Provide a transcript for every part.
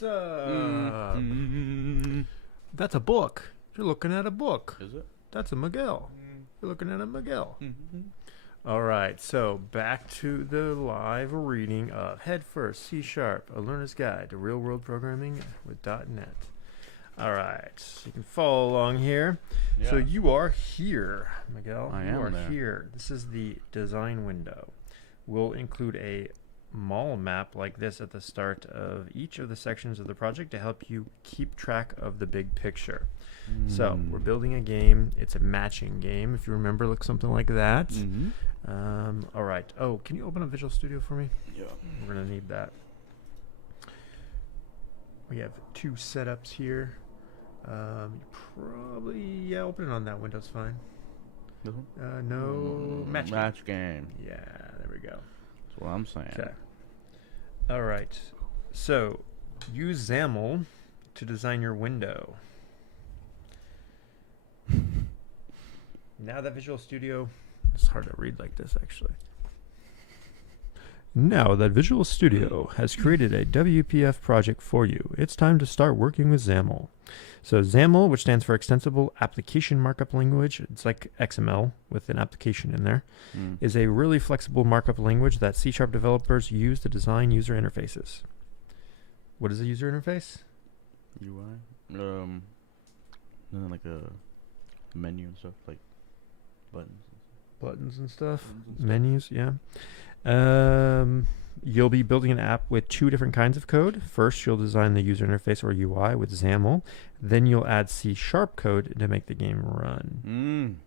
What's up? That's a book. You're looking at a book. Is it? That's a Miguel. You're looking at a Miguel. All right, so back to the live reading of Head First C#, A Learner's Guide to Real World Programming with .NET. All right, so you can follow along here. Yeah. So you are here, Miguel. I you am are there. here. This is the design window. We'll include a mall map like this at the start of each of the sections of the project to help you keep track of the big picture. So we're building a game. It's a matching game, if you remember, looks something like that. All right. Oh, can you open up Visual Studio for me? Yeah. We're going to need that. We have two setups here. Probably, open it on that window's fine. This one? No, match Match game. Yeah, there we go. That's what I'm saying. Okay. All right. So use Xaml to design your window. Now that Visual Studio, it's hard to read like this actually. Now that Visual Studio has created a WPF project for you, it's time to start working with XAML. So XAML, which stands for Extensible Application Markup Language, it's like XML with an application in there, is a really flexible markup language that C# developers use to design user interfaces. What is a user interface? UI? And then like a menu and stuff, like buttons. Buttons and stuff. Buttons and stuff. Menus, yeah. You'll be building an app with two different kinds of code. First, you'll design the user interface or UI with XAML. Then you'll add C# code to make the game run.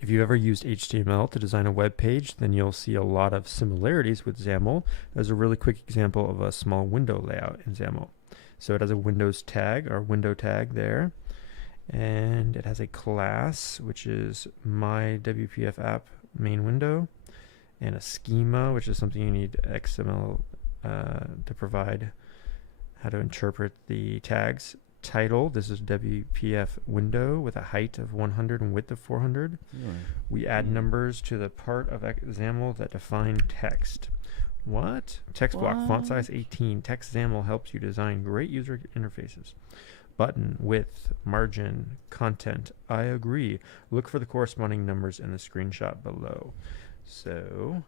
If you've ever used HTML to design a web page, then you'll see a lot of similarities with XAML. There's a really quick example of a small window layout in XAML. So it has a Windows tag or window tag there. And it has a class, which is my WPF app main window, and a schema, which is something you need XML to provide how to interpret the tags. Title, this is WPF window with a height of 100 and width of 400. We add numbers to the part of XAML that define text. What? Text block, font size 18. Text XAML helps you design great user interfaces. Button, width, margin, content. I agree. Look for the corresponding numbers in the screenshot below. So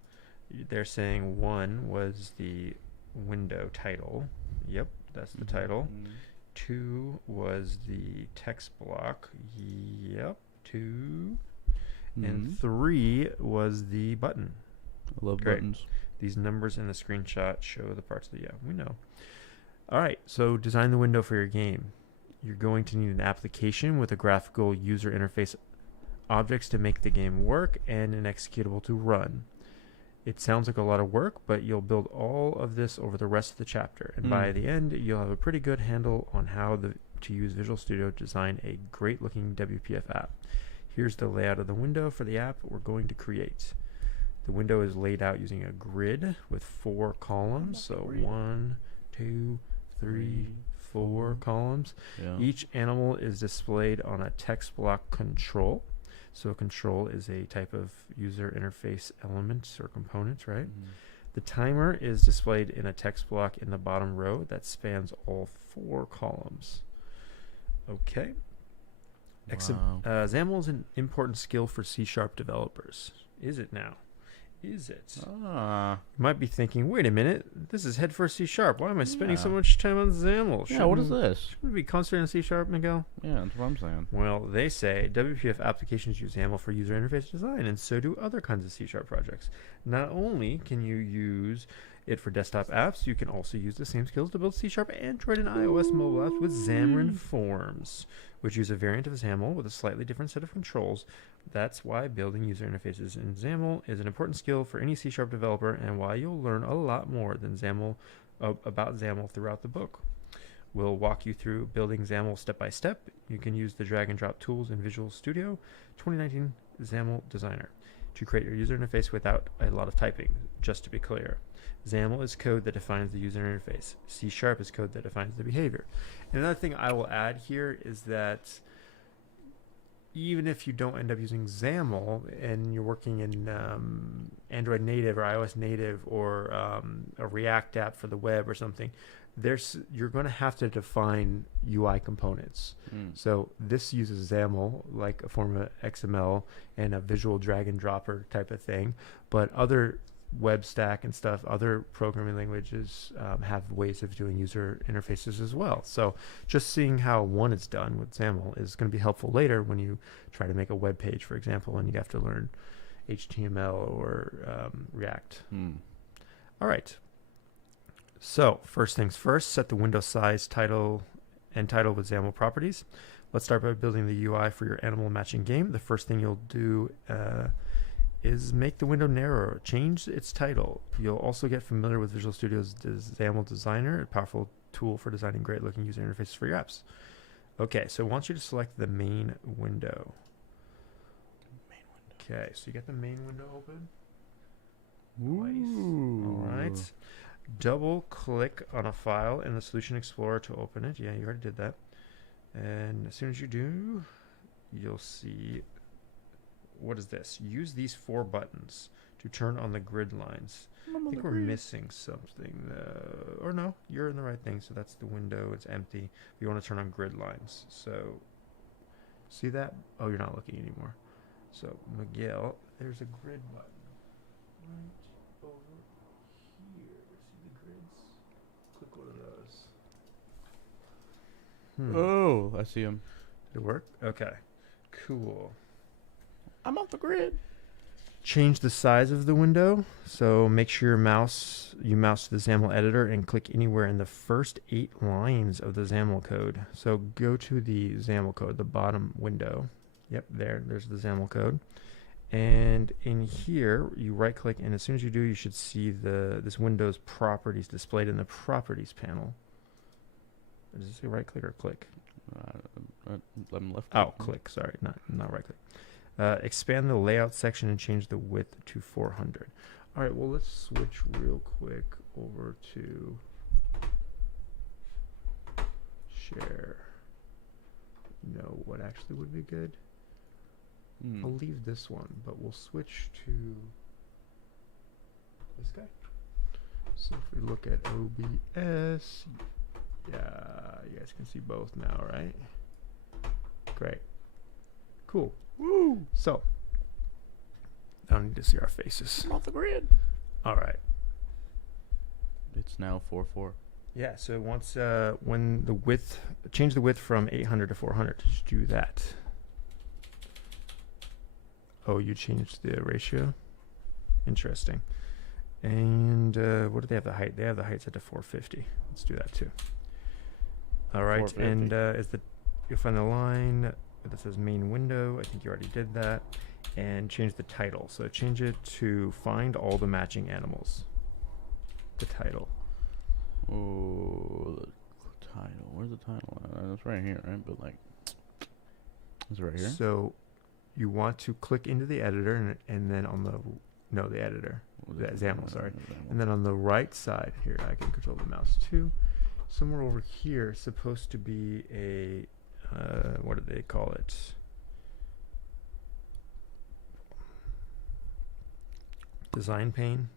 they're saying 1 was the window title. Yep, that's the title. 2 was the text block. Yep, 2. And 3 was the button. I love Great. buttons. These numbers in the screenshot show the parts of the, we know. All right, so design the window for your game. You're going to need an application with a graphical user interface objects to make the game work and an executable to run. It sounds like a lot of work, but you'll build all of this over the rest of the chapter. And by the end, you'll have a pretty good handle on how to use Visual Studio to design a great looking WPF app. Here's the layout of the window for the app we're going to create. The window is laid out using a grid with 4 columns. So 1, 2, 3, 4 columns. Yeah. Each animal is displayed on a text block control. So a control is a type of user interface element or component, right? The timer is displayed in a text block in the bottom row that spans all 4 columns. Okay. Wow. XAML is an important skill for C# developers. Is it now? Is it? You might be thinking, wait a minute, this is Head First C#. Why am I spending so much time on XAML? Yeah, what is this? Shouldn't we be concentrating on C#, Miguel? Yeah, that's what I'm saying. Well, they say WPF applications use XAML for user interface design, and so do other kinds of C# projects. Not only can you use it for desktop apps, you can also use the same skills to build C# Android and iOS mobile apps with Xamarin Forms, which use a variant of XAML with a slightly different set of controls. That's why building user interfaces in XAML is an important skill for any C# developer, and why you'll learn a lot more than about XAML throughout the book. We'll walk you through building XAML step by step. You can use the drag and drop tools in Visual Studio 2019 XAML Designer to create your user interface without a lot of typing. Just to be clear, XAML is code that defines the user interface. C# is code that defines the behavior. And another thing I will add here is that even if you don't end up using XAML and you're working in Android native or iOS native or a React app for the web or something, you're going to have to define UI components. So this uses XAML, like a form of XML and a visual drag and dropper type of thing. But other web stack and stuff, other programming languages have ways of doing user interfaces as well. So just seeing how one is done with XAML is going to be helpful later when you try to make a web page, for example, and you have to learn HTML or React. All right. So first things first, set the window size, title, and title with XAML properties. Let's start by building the UI for your animal matching game. The first thing you'll do is make the window narrower, change its title. You'll also get familiar with Visual Studio's XAML Designer, a powerful tool for designing great looking user interfaces for your apps. Okay, so I want you to select the main window. Okay, so you get the main window open. Nice. All right. Double click on a file in the Solution Explorer to open it. Yeah, you already did that. And as soon as you do, you'll see, what is this? Use these 4 buttons to turn on the grid lines. I think we're missing something. Or no, you're in the right thing. So that's the window. It's empty. You want to turn on grid lines. So see that? Oh, you're not looking anymore. So Miguel, there's a grid button right over here. See the grids? Click one of those. Oh, I see him. Did it work? Okay. Cool. I'm off the grid. Change the size of the window. So make sure you mouse to the XAML editor and click anywhere in the first 8 lines of the XAML code. So go to the XAML code, the bottom window. Yep, there's the XAML code. And in here, you right click, and as soon as you do, you should see this window's properties displayed in the properties panel. Does it say right click or click? I'm left. Oh, click. Sorry, not right click. Expand the layout section and change the width to 400. All right, well, let's switch real quick over to share. No, what actually would be good? I'll leave this one, but we'll switch to this guy. So if we look at OBS, yeah, you guys can see both now, right? Great. Cool. Woo! So, I don't need to see our faces. I'm off the grid. All right. It's now 4:4. Yeah, so once when the width, change the width from 800 to 400. Just do that. Oh, you changed the ratio? Interesting. And what do they have the height? They have the height set to 450. Let's do that too. All right, and you'll find the line that says main window. I think you already did that. And change the title. So change it to find all the matching animals. The title. Oh, the title. Where's the title? It's right here, right? But like, is it right here? So you want to click into the editor and then on the editor. XAML, sorry. And then on the right side here, I can control the mouse too. Somewhere over here is supposed to be a, what do they call it? Design pane.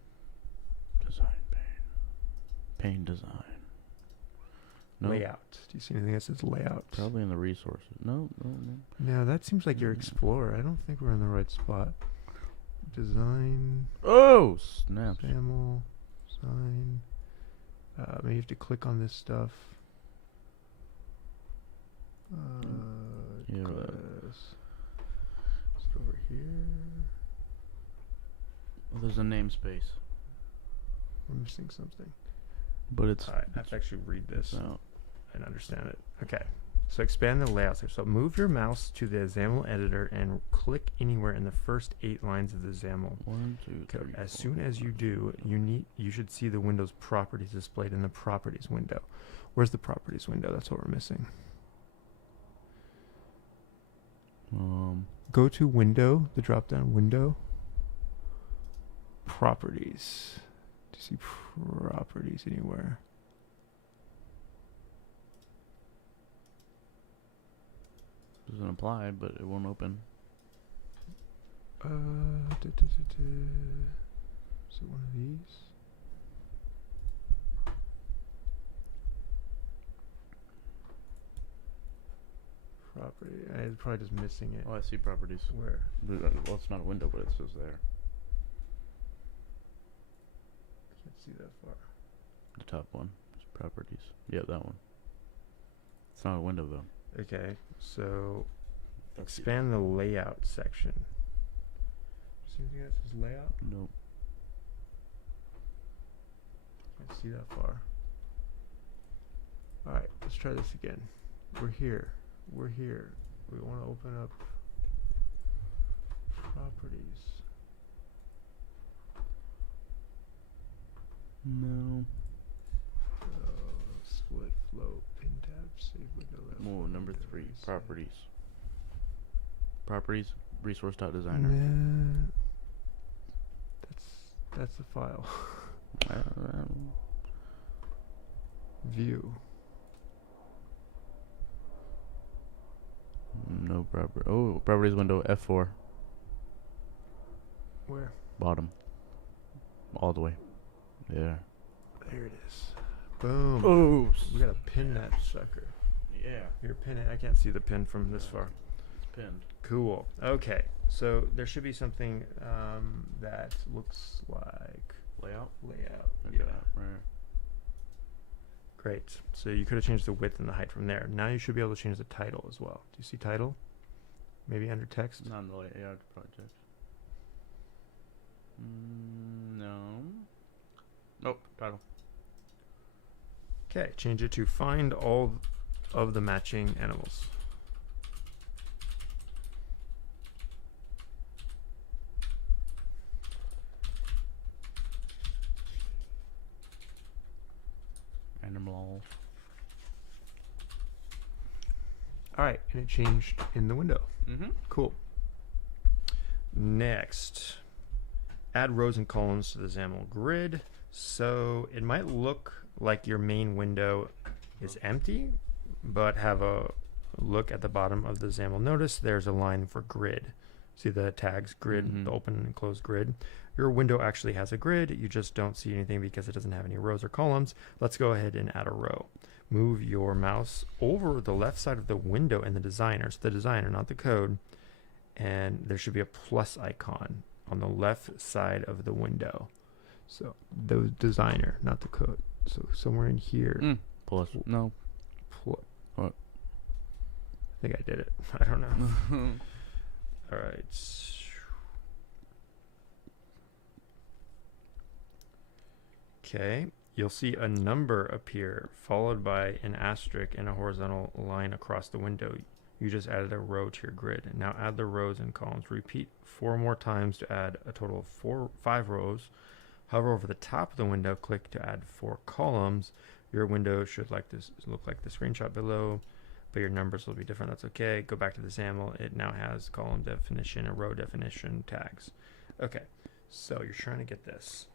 Design pane. Pane design. No. Layout. Do you see anything that says layout? Probably in the resources. No. No, that seems like your Explorer. I don't think we're in the right spot. Design. Oh, snaps. XAML. Sign. Maybe you have to click on this stuff. Yeah. Just over here. Well, there's a namespace. We're missing something. But it's. All right, I have to actually read this out. and understand it. Okay. So expand the layout. So move your mouse to the XAML editor and click anywhere in the first 8 lines of the XAML 1, 2, 3. As soon as you do, you should see the Windows properties displayed in the properties window. Where's the properties window? That's what we're missing. Go to window, the drop down window. Properties. Do you see properties anywhere? Doesn't apply, but it won't open. Is it one of these? Property. It's probably just missing it. Oh, I see properties. Where? Well, it's not a window, but it says there. Can't see that far. The top one is properties. Yeah, that one. It's not a window though. Okay, so expand the layout section. See anything that says layout? Nope. Can't see that far. Alright, let's try this again. We're here. We're here. We want to open up properties. No. Split float pin tab save window. Oh, number 3. Properties. Properties. Resource.designer. Nah, that's the file. View. No property. Oh, properties window F4. Where? Bottom. All the way. Yeah. There it is. Boom. Oh. We gotta pin that sucker. Yeah. Here, pin it. I can't see the pin from this far. It's pinned. Cool. Okay. So there should be something that looks like Layout. layout. Look at that. Right. Great. So you could have changed the width and the height from there. Now you should be able to change the title as well. Do you see title? Maybe under text? Not in the layout project. No. Nope. Title. Okay. Change it to find all of the matching animals. Animal. All right. And it changed in the window. Mm-hmm. Cool. Next, add rows and columns to the XAML grid. So it might look like your main window is empty, but have a look at the bottom of the XAML. Notice there's a line for grid. See the tags grid, the open and closed grid. Your window actually has a grid. You just don't see anything because it doesn't have any rows or columns. Let's go ahead and add a row. Move your mouse over the left side of the window in the designer. So the designer, not the code. And there should be a plus icon on the left side of the window. So the designer, not the code. So somewhere in here. Plus. No. What? What? I think I did it. I don't know. All right. Okay. You'll see a number appear followed by an asterisk and a horizontal line across the window. You just added a row to your grid. Now add the rows and columns. Repeat 4 more times to add a total of 5 rows. Hover over the top of the window, click to add 4 columns. Your window should look like the screenshot below, but your numbers will be different. That's okay. Go back to the XAML. It now has column definition and row definition tags. Okay, so you're trying to get this.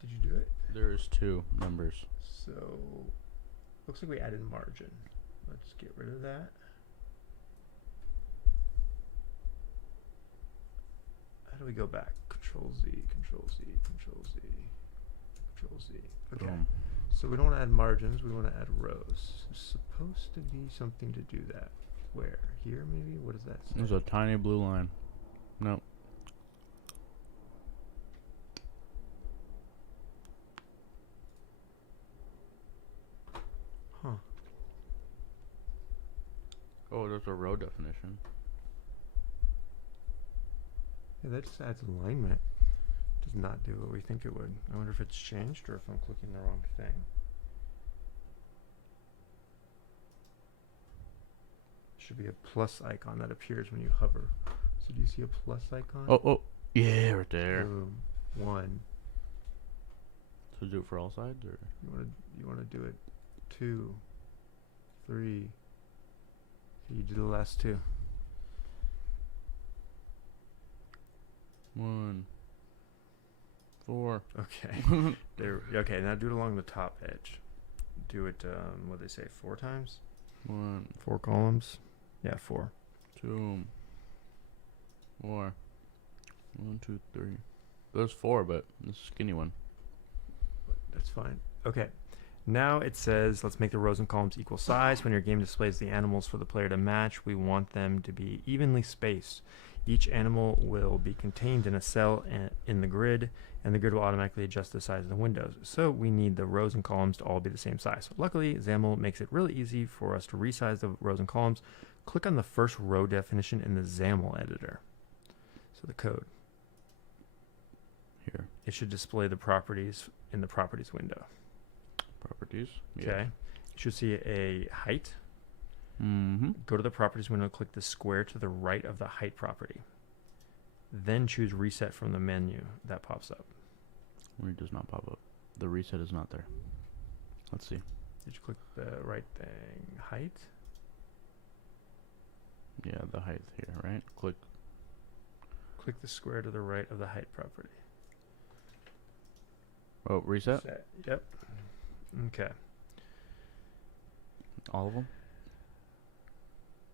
Did you do it? There's 2 numbers. So, looks like we added margin. Let's get rid of that. How do we go back? Control Z, Control Z, Control Z, Control Z. Okay. Boom. So we don't want to add margins, we want to add rows. There's supposed to be something to do that. Where? Here maybe? What does that say? There's a tiny blue line. Nope. Huh. Oh, there's a row definition. Yeah, that just adds alignment. Does not do what we think it would. I wonder if it's changed or if I'm clicking the wrong thing. Should be a plus icon that appears when you hover. So do you see a plus icon? Oh, yeah, right there. Boom. 1. So do it for all sides, or You want to do it 2, 3. You do the last 2. 1, 4. Okay. There. Okay. Now do it along the top edge. Do it. What they say? 4 times. 1. 4 columns. Yeah, 4. 2, 4. 1, 2, 3. There's 4, but this skinny one. That's fine. Okay. Now it says, let's make the rows and columns equal size. When your game displays the animals for the player to match, we want them to be evenly spaced. Each animal will be contained in a cell in the grid, and the grid will automatically adjust the size of the windows. So we need the rows and columns to all be the same size. Luckily, Xaml makes it really easy for us to resize the rows and columns. Click on the first row definition in the Xaml editor. So the code. Here. It should display the properties in the properties window. Properties. Okay. Yeah. You should see a height. Mm-hmm. Go to the properties window, click the square to the right of the height property. Then choose reset from the menu. That pops up. It does not pop up. The reset is not there. Let's see. Did you click the right thing? Height? Yeah, the height here, right? Click. Click the square to the right of the height property. Oh, reset? Set. Yep. Okay. All of them?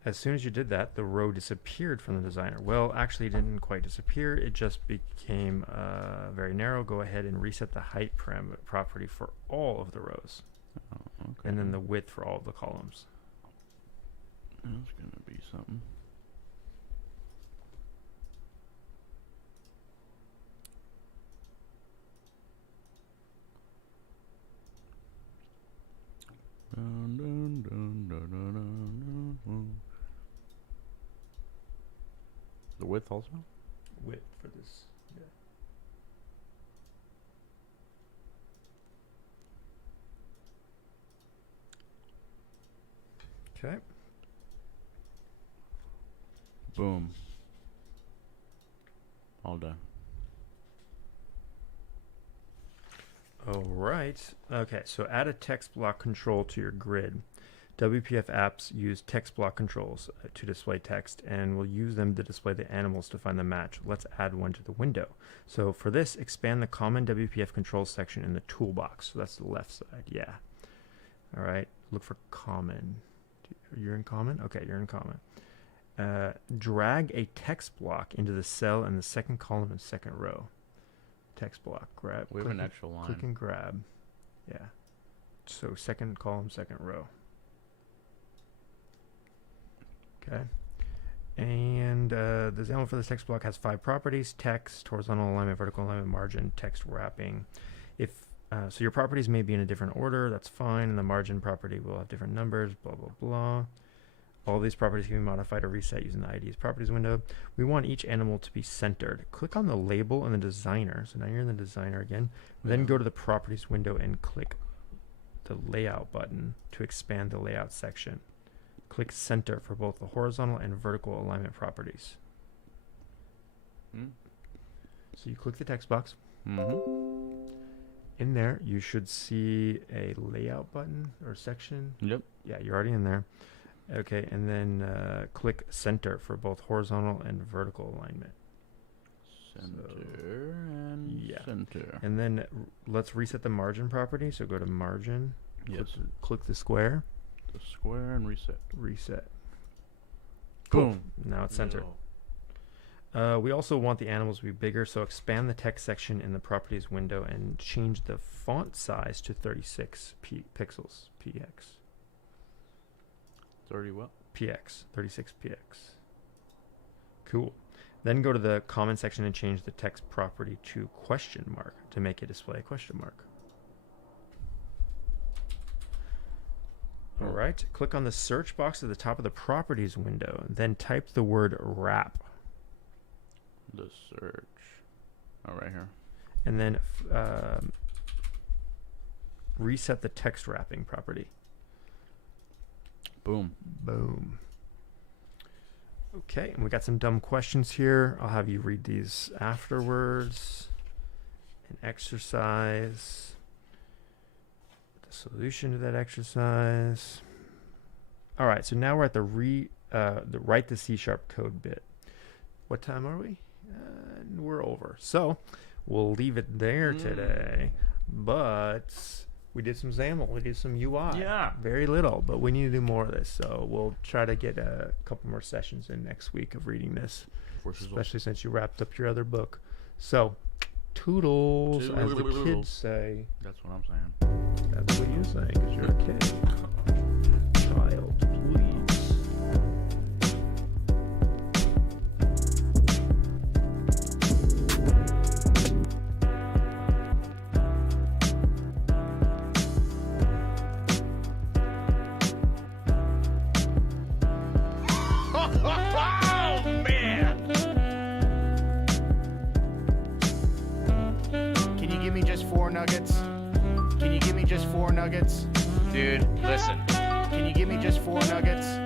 As soon as you did that, the row disappeared from the designer. Well, actually, it didn't quite disappear. It just became very narrow. Go ahead and reset the height property for all of the rows. Oh, okay. And then the width for all of the columns. That's going to be something. Dun, dun, dun, dun, dun, dun, dun. The width also? Width for this. Yeah. Okay. Boom. All done. All right. Okay, so add a text block control to your grid. WPF apps use text block controls to display text, and we'll use them to display the animals to find the match. Let's add one to the window. So for this, expand the common WPF controls section in the toolbox. So that's the left side. Yeah. All right. Look for common. You're in common? Okay, you're in common. Drag a text block into the cell in the second column and second row. Text block. Grab. We have an extra line. Click and grab. Yeah. So second column, second row. Okay. And the Xaml for this text block has 5 properties: text, horizontal alignment, vertical alignment, margin, text wrapping. If so, your properties may be in a different order. That's fine. And the margin property will have different numbers. Blah blah blah. All these properties can be modified or reset using the ID's properties window. We want each animal to be centered. Click on the label in the designer. So now you're in the designer again. Then go to the properties window and click the layout button to expand the layout section. Click center for both the horizontal and vertical alignment properties. So you click the text box. In there, you should see a layout button or section. Yep. Yeah, you're already in there. Okay, and then click center for both horizontal and vertical alignment. Center and center. And then let's reset the margin property. So go to margin. Yes. Click the square. The square and reset. Reset. Boom. Now it's centered. We also want the animals to be bigger, so expand the text section in the properties window and change the font size to 36 pixels. PX. 30 what? PX. 36 PX. Cool. Then go to the comment section and change the text property to question mark to make it display a question mark. All right. Click on the search box at the top of the properties window. Then type the word wrap. The search. Oh, right here. And then reset the text wrapping property. Boom. Boom. Okay, and we got some dumb questions here. I'll have you read these afterwards. An exercise. The solution to that exercise. All right, so now we're at the write the C# code bit. What time are we? We're over. So we'll leave it there today. But We did some XAML. We did some UI. Yeah. Very little, but we need to do more of this. So we'll try to get a couple more sessions in next week of reading this, especially since you wrapped up your other book. So, toodles, as the kids say. That's what I'm saying. That's what you say, because you're a kid. Child, please. Nuggets? Dude, listen. Can you give me just 4 nuggets?